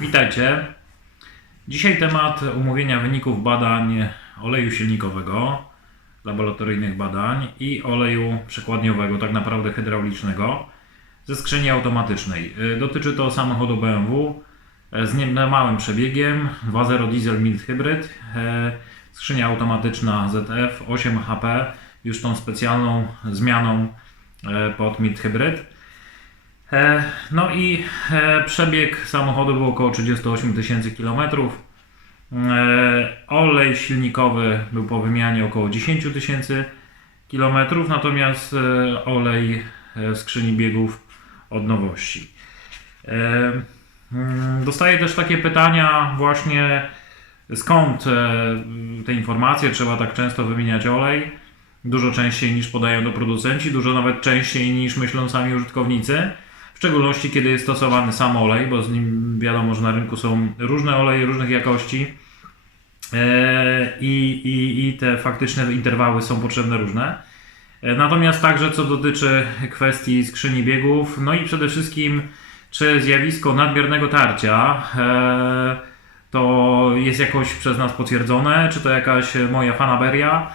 Witajcie. Dzisiaj temat umówienia wyników badań oleju silnikowego, laboratoryjnych badań i oleju przekładniowego, tak naprawdę hydraulicznego, ze skrzyni automatycznej. Dotyczy to samochodu BMW z małym przebiegiem, 2.0 diesel mild hybrid, e, skrzynia automatyczna ZF 8 HP, już tą specjalną zmianą e, pod mild hybrid. E, No i e, przebieg samochodu był około 38 tysięcy kilometrów. E, Olej silnikowy był po wymianie około 10 tysięcy kilometrów, natomiast olej skrzyni biegów od nowości. Mm, Dostaję też takie pytania właśnie skąd te informacje, trzeba tak często wymieniać olej. Dużo częściej niż podają do producenci, dużo nawet częściej niż myślą sami użytkownicy. W szczególności kiedy jest stosowany sam olej, bo z nim wiadomo, że na rynku są różne oleje różnych jakości E, i, i, i te faktyczne interwały są potrzebne różne. E, Natomiast także co dotyczy kwestii skrzyni biegów, no i przede wszystkim czy zjawisko nadmiernego tarcia e, to jest jakoś przez nas potwierdzone, czy to jakaś moja fanaberia,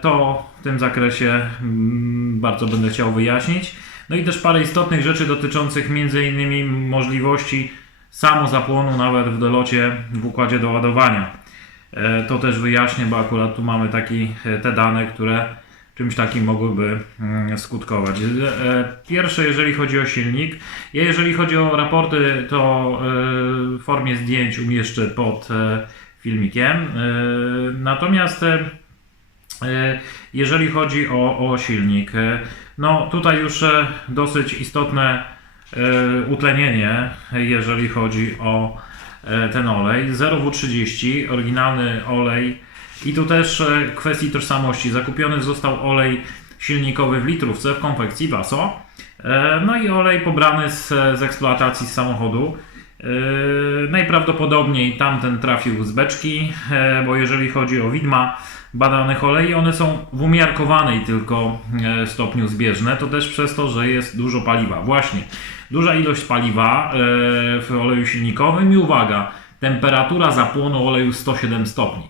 to w tym zakresie mm, bardzo będę chciał wyjaśnić. No i też parę istotnych rzeczy dotyczących innymi możliwości samozapłonu nawet w dolocie w układzie do ładowania. E, To też wyjaśnię, bo akurat tu mamy taki, e, te dane, które czymś takim mogłyby mm, skutkować. E, Pierwsze, jeżeli chodzi o silnik. Ja, jeżeli chodzi o raporty, to w formie zdjęć umieszczę pod filmikiem. Natomiast Jeżeli chodzi o, o silnik, no tutaj już e, dosyć istotne e, utlenienie, jeżeli chodzi o e, ten olej. 0W30, oryginalny olej. I tu też kwestii tożsamości. Zakupiony został olej silnikowy w litrówce w konfekcji Vaso. No i olej pobrany z, z eksploatacji z samochodu. Najprawdopodobniej tamten trafił z beczki, bo jeżeli chodzi o widma badanych olei, one są w umiarkowanej tylko e, stopniu zbieżne, to też przez to, że jest dużo paliwa. Właśnie, duża ilość paliwa e, w oleju silnikowym i uwaga, temperatura zapłonu oleju 107 stopni.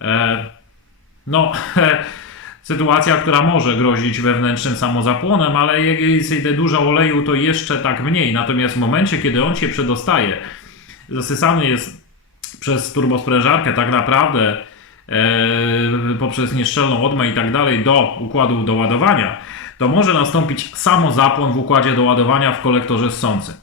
E, No, sytuacja, która może grozić wewnętrznym samozapłonem, ale jak jest dużo oleju, to jeszcze tak mniej. Natomiast w momencie, kiedy on się przedostaje, zasysany jest przez turbosprężarkę tak naprawdę poprzez nieszczelną odmę i tak dalej do układu do ładowania, to może nastąpić samozapłon w układzie do ładowania w kolektorze ssącym.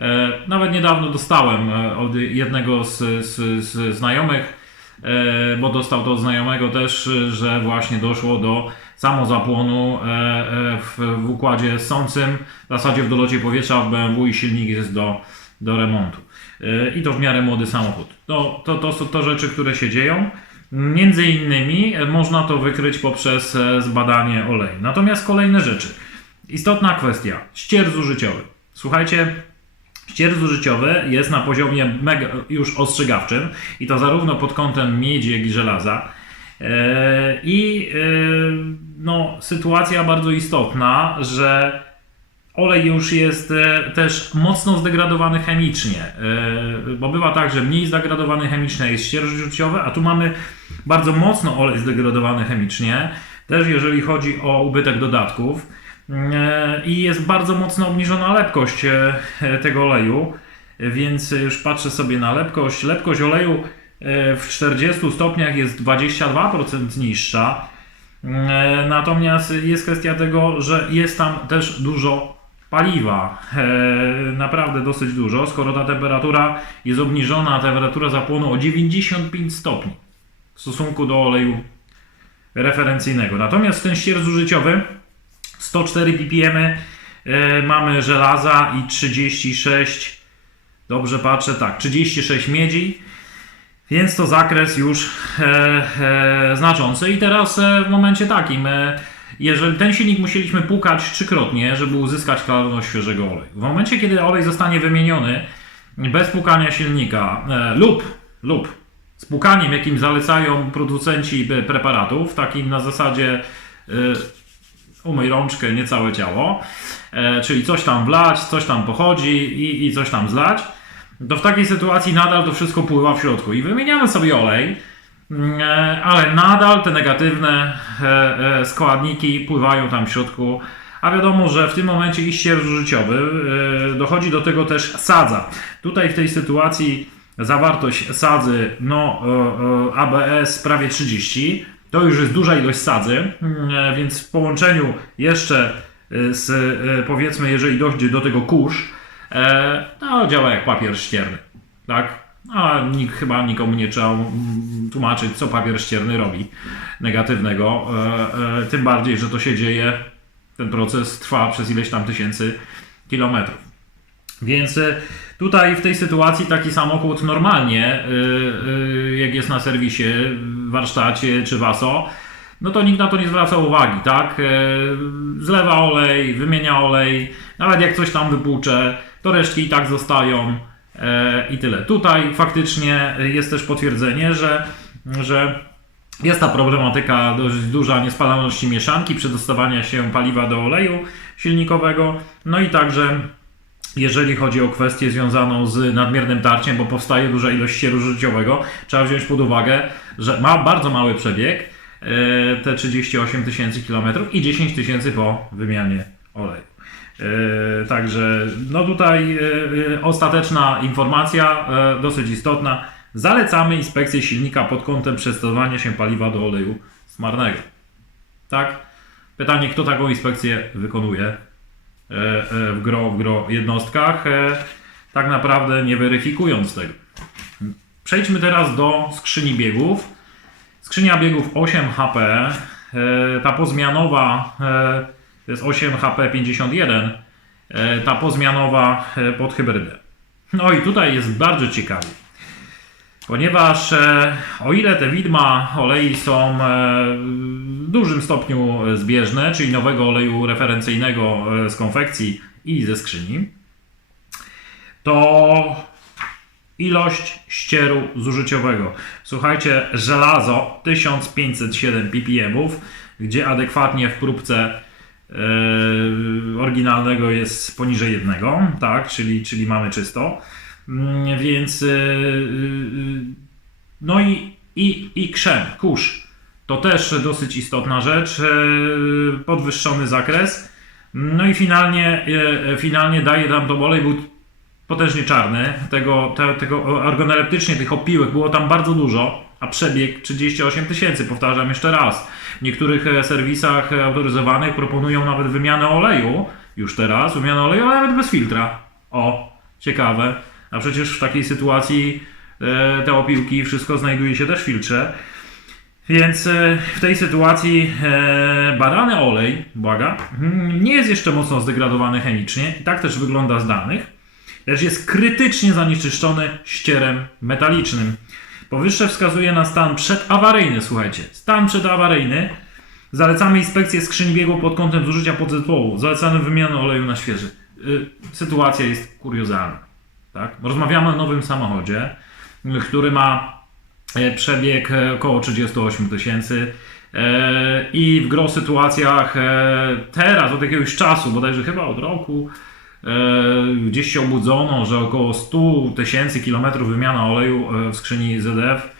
E, nawet niedawno dostałem e, od jednego z, z, z znajomych, e, bo dostał to od znajomego też, e, że właśnie doszło do samozapłonu e, e, w, w układzie ssącym, w zasadzie w dolocie powietrza w BMW i silnik jest do, do remontu. E, I to w miarę młody samochód. To, to, to są to rzeczy, które się dzieją. Między innymi e, można to wykryć poprzez e, zbadanie oleju. Natomiast kolejne rzeczy. Istotna kwestia. Ścier zużyciowy. Słuchajcie, ścier zużyciowy jest na poziomie mega, już ostrzegawczym i to zarówno pod kątem miedzi, jak i żelaza. E, I no, sytuacja bardzo istotna, że olej już jest też mocno zdegradowany chemicznie, bo bywa tak, że mniej zdegradowany chemicznie jest ścier życiowy, a tu mamy bardzo mocno olej zdegradowany chemicznie, też jeżeli chodzi o ubytek dodatków E, i jest bardzo mocno obniżona lepkość e, tego oleju, więc już patrzę sobie na lepkość. Lepkość oleju e, w 40 stopniach jest 22% niższa, Natomiast jest kwestia tego, że jest tam też dużo paliwa. Naprawdę dosyć dużo, skoro ta temperatura jest obniżona, temperatura zapłonu o 95 stopni w stosunku do oleju referencyjnego. Natomiast ten ścier zużyciowy 104 ppm e, mamy żelaza i 36 dobrze patrzę, tak, 36 miedzi. Więc to zakres już e, e, znaczący. I teraz e, w momencie takim, e, jeżeli ten silnik musieliśmy pukać trzykrotnie, żeby uzyskać klarowność świeżego oleju. W momencie, kiedy olej zostanie wymieniony bez pukania silnika e, lub, lub z pukaniem, jakim zalecają producenci e, preparatów, takim na zasadzie e, umyj rączkę, nie całe ciało, e, czyli coś tam wlać, coś tam pochodzi i, i coś tam zlać, to w takiej sytuacji nadal to wszystko pływa w środku i wymieniamy sobie olej, mm, ale nadal te negatywne składniki pływają tam w środku. A wiadomo, że w tym momencie i ścier życiowy dochodzi do tego też sadza. Tutaj w tej sytuacji zawartość sadzy, no e, e, ABS prawie 30, to już jest duża ilość sadzy, mm, e, więc w połączeniu jeszcze z powiedzmy, jeżeli dojdzie do tego kurz, to działa jak papier ścierny, tak? A nikt, chyba nikomu nie trzeba tłumaczyć, co papier ścierny robi negatywnego. Tym bardziej, że to się dzieje, ten proces trwa przez ileś tam tysięcy kilometrów. Więc e, tutaj w tej sytuacji taki samochód normalnie, y, y, jak jest na serwisie, warsztacie czy waso, no to nikt na to nie zwraca uwagi, tak? Zlewa olej, wymienia olej, nawet jak coś tam wypłucze, to resztki i tak zostają i tyle. Tutaj faktycznie jest też potwierdzenie, że, że jest ta problematyka dość duża niespalalności mieszanki, przedostawania się paliwa do oleju silnikowego, no i także jeżeli chodzi o kwestię związaną z nadmiernym tarciem, bo powstaje duża ilość sieru życiowego, trzeba wziąć pod uwagę, że ma bardzo mały przebieg, e, te 38 tysięcy kilometrów i 10 tysięcy po wymianie oleju. E, Także no tutaj e, ostateczna informacja, dosyć istotna. Zalecamy inspekcję silnika pod kątem przestosowania się paliwa do oleju smarnego. Tak? Pytanie, kto taką inspekcję wykonuje w gro, w gro jednostkach, e, tak naprawdę nie weryfikując tego. Przejdźmy teraz do skrzyni biegów. Skrzynia biegów 8 HP, e, ta pozmianowa e, to jest 8 HP 51, e, ta pozmianowa e, pod hybrydę. No i tutaj jest bardzo ciekawie. Ponieważ e, o ile te widma olei są e, w dużym stopniu zbieżne, czyli nowego oleju referencyjnego e, z konfekcji i ze skrzyni, to ilość ścieru zużyciowego. Słuchajcie, żelazo 1507 ppm, gdzie adekwatnie w próbce e, oryginalnego jest poniżej jednego, tak, czyli, czyli mamy czysto. Mm, Więc e, e, no i, i, i krzem, kurz. To też dosyć istotna rzecz. Podwyższony zakres. No i finalnie, finalnie daje tam to olej był potężnie czarny. Tego, te, tego organoleptycznie tych opiłek było tam bardzo dużo, a przebieg 38 tysięcy, powtarzam jeszcze raz. W niektórych e, serwisach autoryzowanych proponują nawet wymianę oleju, już teraz, wymianę oleju, ale nawet bez filtra. O, ciekawe. A przecież w takiej sytuacji e, te opiłki, wszystko znajduje się też w filtrze. Więc e, w tej sytuacji e, badany olej, błaga, mm, nie jest jeszcze mocno zdegradowany chemicznie tak też wygląda z danych, lecz jest krytycznie zanieczyszczony ścierem metalicznym. Powyższe wskazuje na stan przedawaryjny, słuchajcie, stan przedawaryjny. Zalecamy inspekcję skrzyni biegu pod kątem zużycia podzespołu. Zalecamy wymianę oleju na świeży. Y, Sytuacja jest kuriozalna. Tak? Rozmawiamy o nowym samochodzie, który ma e, przebieg e, około 38 tysięcy e, i w gro sytuacjach teraz, od jakiegoś czasu, bodajże chyba od roku, gdzieś się obudzono, że około 100 tysięcy kilometrów wymiana oleju w skrzyni ZF,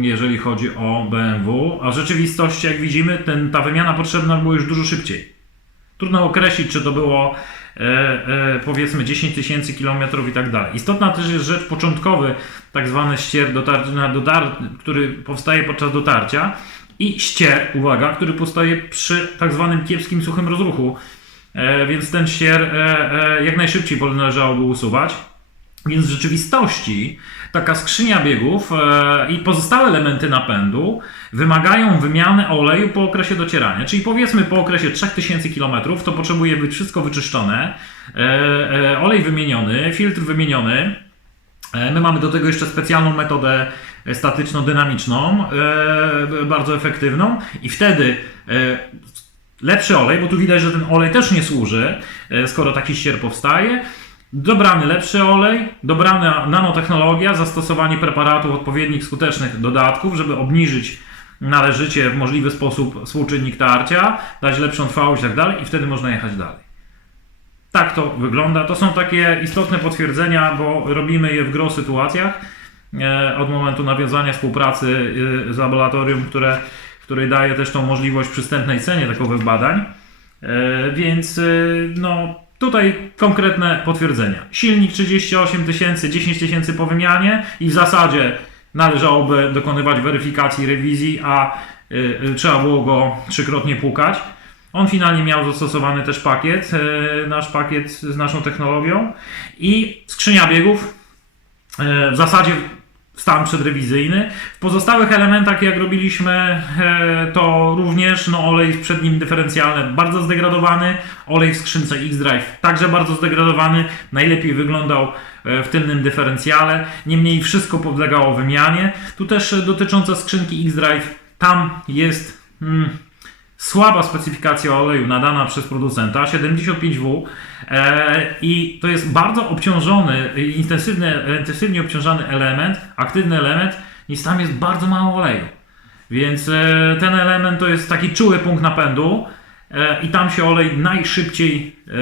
jeżeli chodzi o BMW, a w rzeczywistości, jak widzimy, ten, ta wymiana potrzebna była już dużo szybciej. Trudno określić, czy to było powiedzmy 10 tysięcy kilometrów i tak dalej. Istotna też jest rzecz początkowy, tak zwany ścier, dotar, który powstaje podczas dotarcia i ścier, uwaga, który powstaje przy tak zwanym kiepskim suchym rozruchu. E, więc ten ścier e, e, jak najszybciej należałoby usuwać. Więc w rzeczywistości taka skrzynia biegów e, i pozostałe elementy napędu wymagają wymiany oleju po okresie docierania. Czyli powiedzmy po okresie 3000 km to potrzebuje być wszystko wyczyszczone, e, e, olej wymieniony, filtr wymieniony. My mamy do tego jeszcze specjalną metodę statyczno-dynamiczną, bardzo efektywną i wtedy lepszy olej, bo tu widać, że ten olej też nie służy, skoro taki ścier powstaje. Dobrany lepszy olej, dobrana nanotechnologia, zastosowanie preparatów odpowiednich skutecznych dodatków, żeby obniżyć należycie w możliwy sposób współczynnik tarcia, dać lepszą trwałość i tak dalej i wtedy można jechać dalej. tak to wygląda. To są takie istotne potwierdzenia, bo robimy je w gro sytuacjach e, od momentu nawiązania współpracy e, z laboratorium, które, które daje też tą możliwość przystępnej cenie takowych badań. E, Więc no, tutaj konkretne potwierdzenia. Silnik 38 tysięcy, 10 tysięcy po wymianie i w zasadzie należałoby dokonywać weryfikacji, rewizji, a y, y, trzeba było go trzykrotnie płukać. On finalnie miał zastosowany też pakiet, y, nasz pakiet z naszą technologią i skrzynia biegów y, w zasadzie stan przedrewizyjny. W pozostałych elementach, jak robiliśmy, e, to również no, olej z przednim dyferencjalny bardzo zdegradowany, olej w skrzynce X-Drive także bardzo zdegradowany, najlepiej wyglądał e, w tylnym dyferencjale, niemniej wszystko podlegało wymianie. Tu też e, dotyczące skrzynki X-Drive, tam jest mm, słaba specyfikacja oleju nadana przez producenta 75W e, i to jest bardzo obciążony, e, intensywny, intensywnie obciążany element, aktywny element i tam jest bardzo mało oleju. Więc e, ten element to jest taki czuły punkt napędu e, i tam się olej najszybciej e,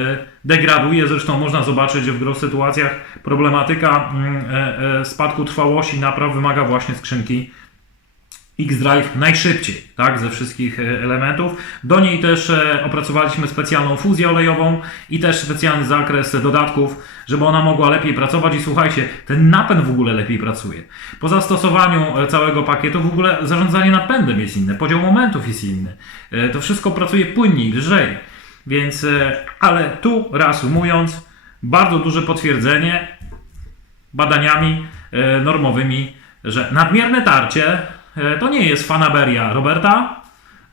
degraduje. Zresztą można zobaczyć, że w wielu sytuacjach problematyka mm, e, e, spadku trwałości napraw wymaga właśnie skrzynki X-Drive najszybciej, tak, ze wszystkich e, elementów. Do niej też e, opracowaliśmy specjalną fuzję olejową i też specjalny zakres dodatków, żeby ona mogła lepiej pracować. I słuchajcie, ten napęd w ogóle lepiej pracuje. Po zastosowaniu e, całego pakietu w ogóle zarządzanie napędem jest inne, podział momentów jest inny. To wszystko pracuje płynniej, lżej. Więc, ale tu reasumując, bardzo duże potwierdzenie badaniami normowymi, że nadmierne tarcie to nie jest fanaberia Roberta,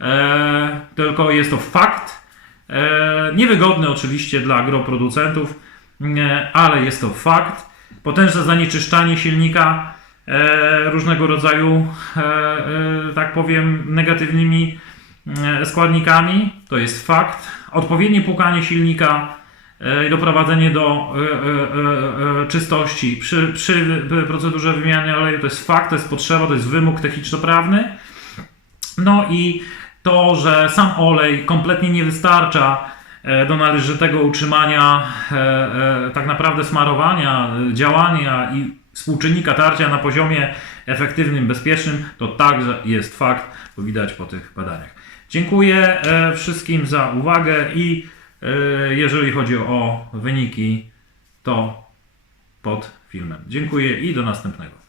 e, tylko jest to fakt. E, niewygodny oczywiście dla agroproducentów, e, ale jest to fakt. Potężne zanieczyszczanie silnika e, różnego rodzaju, e, e, tak powiem, negatywnymi e, składnikami, to jest fakt. Odpowiednie płukanie silnika e, i doprowadzenie do e, e, e, e, czystości przy, przy procedurze wymiany oleju to jest fakt, to jest potrzeba, to jest wymóg techniczno-prawny. No i to, że sam olej kompletnie nie wystarcza e, do należytego utrzymania e, e, tak naprawdę smarowania, e, działania i współczynnika tarcia na poziomie efektywnym, bezpiecznym, to także jest fakt, bo widać po tych badaniach. Dziękuję e, wszystkim za uwagę i e, jeżeli chodzi o wyniki, to pod filmem. Dziękuję i do następnego.